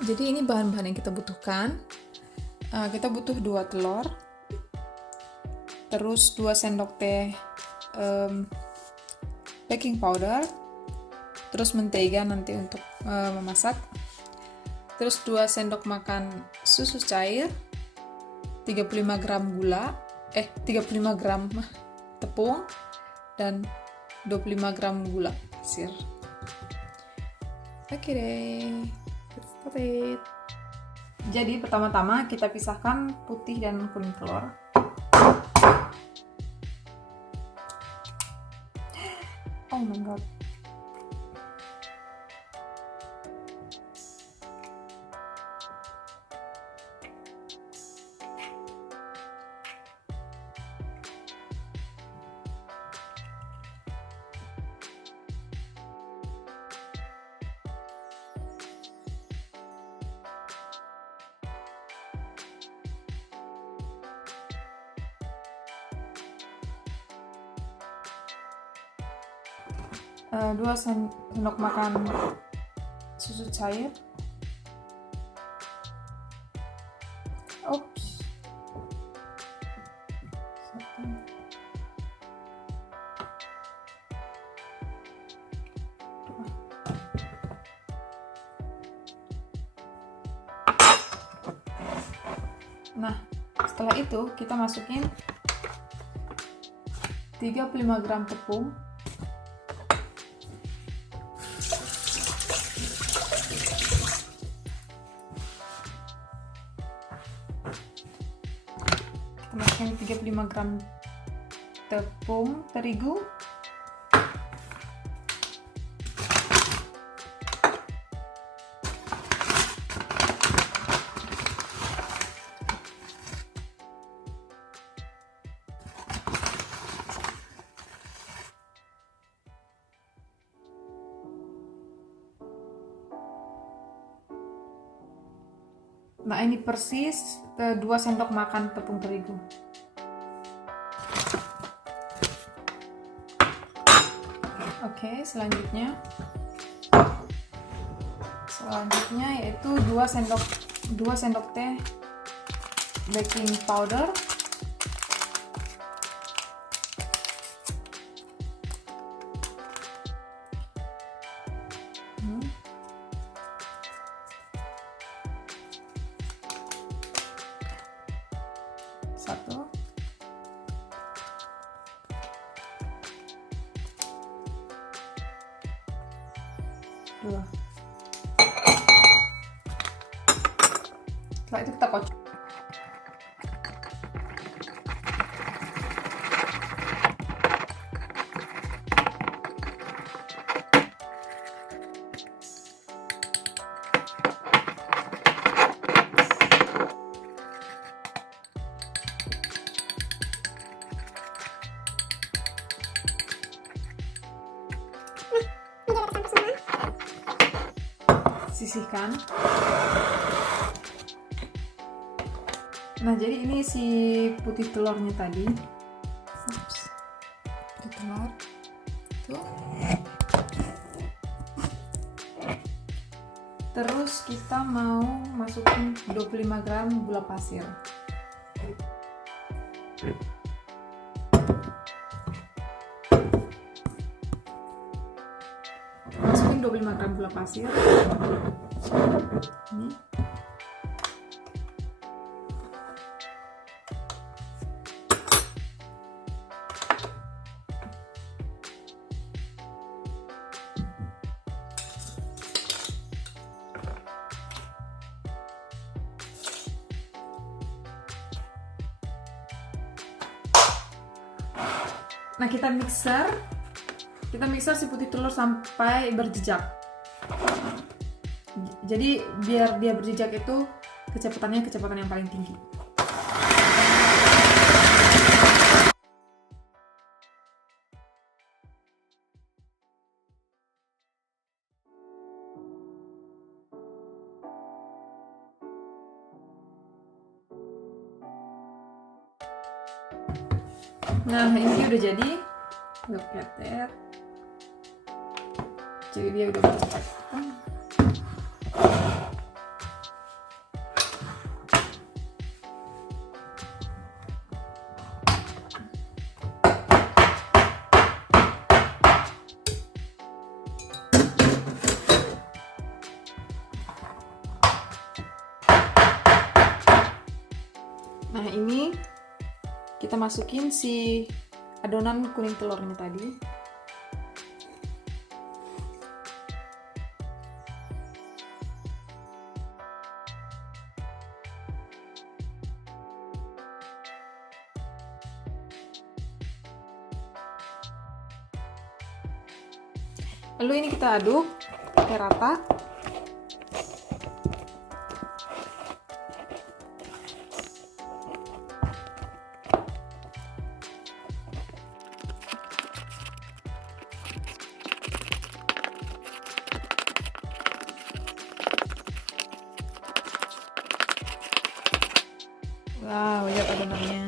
Jadi ini bahan-bahan yang kita butuhkan. Kita butuh 2 telur, terus 2 sendok teh baking powder, terus mentega nanti untuk memasak, terus 2 sendok makan susu cair, 35 gram gula, 35 gram tepung, dan 25 gram gula pasir. Oke deh, let's start it. Jadi pertama-tama kita pisahkan putih dan kuning telur. Oh my god. Dua sendok makan susu cair. Oops. Nah, setelah itu kita masukin 35 gram tepung, kita masukin 35 gram tepung terigu, nah ini persis 2 sendok makan tepung terigu. Oke, selanjutnya yaitu 2 sendok teh baking powder, satu, dua. Setelah itu kita kocok. Sisihkan. Nah, jadi ini si putih telurnya tadi. Oops. Putih telur. Tuh. Terus kita mau masukin 25 gram gula pasir. Masukin 25 gram gula pasir. Ini. Nah, kita mixer si putih telur sampai berjejak. Jadi biar dia berjejak itu kecepatannya kecepatan yang paling tinggi. Nah, ini udah jadi. Look at that. Jadi dia udah berjejak. Nah, ini kita masukin si adonan kuning telurnya tadi. Lalu ini kita aduk sampai rata. Wow, lihat adonannya.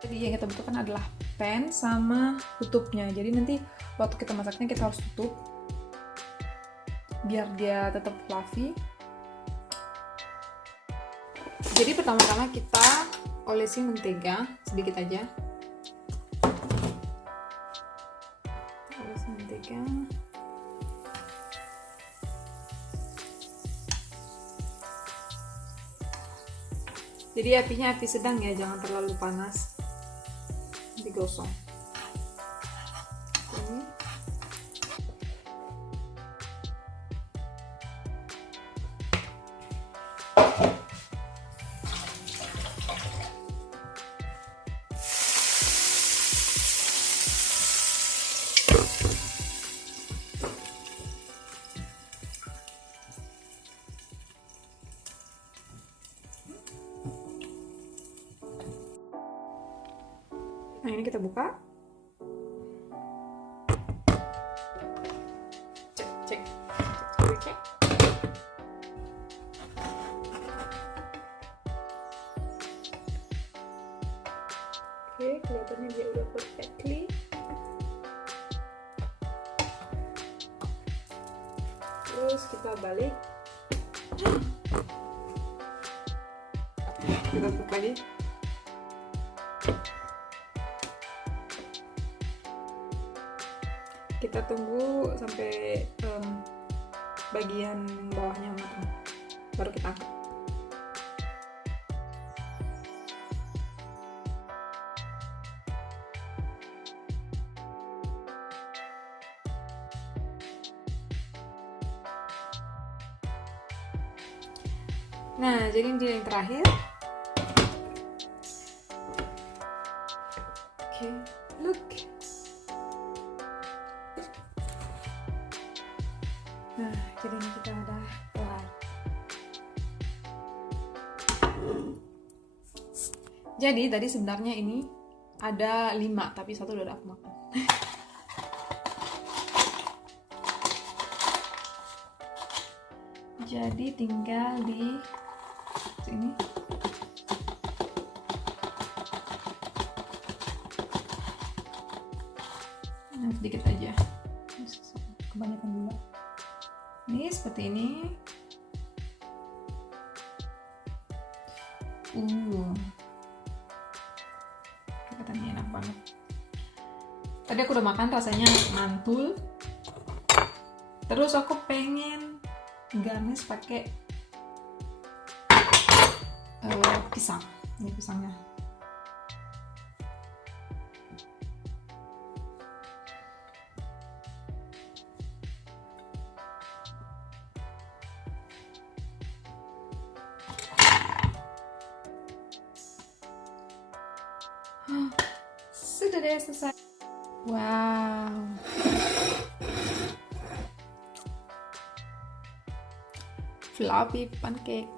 Jadi yang kita butuhkan adalah pan sama tutupnya. Jadi nanti waktu kita masaknya kita harus tutup biar dia tetap fluffy. Jadi pertama-tama kita olesi mentega sedikit aja. Olesi mentega. Jadi apinya api sedang ya, jangan terlalu panas. Nanti gosong. Ini. Nah, ini kita buka. Cek. Oke, kelihatannya dia udah perfectly. Terus kita balik. Kita tutup lagi. Kita tunggu sampai bagian bawahnya matang, baru kita angkat. Nah, jadi ini dia yang terakhir. Oke, look. Nah, jadi ini kita udah kelar. Jadi tadi sebenarnya ini ada 5, tapi 1 udah aku makan. Jadi tinggal di sini. Nah, sedikit aja. Kebanyakan gula. Ini seperti ini. Kelihatannya enak banget. Tadi aku udah makan, rasanya mantul. Terus aku pengen garnish pakai pisang. Ini pisangnya. Sudah deh, selesai. Wow. Fluffy pancake.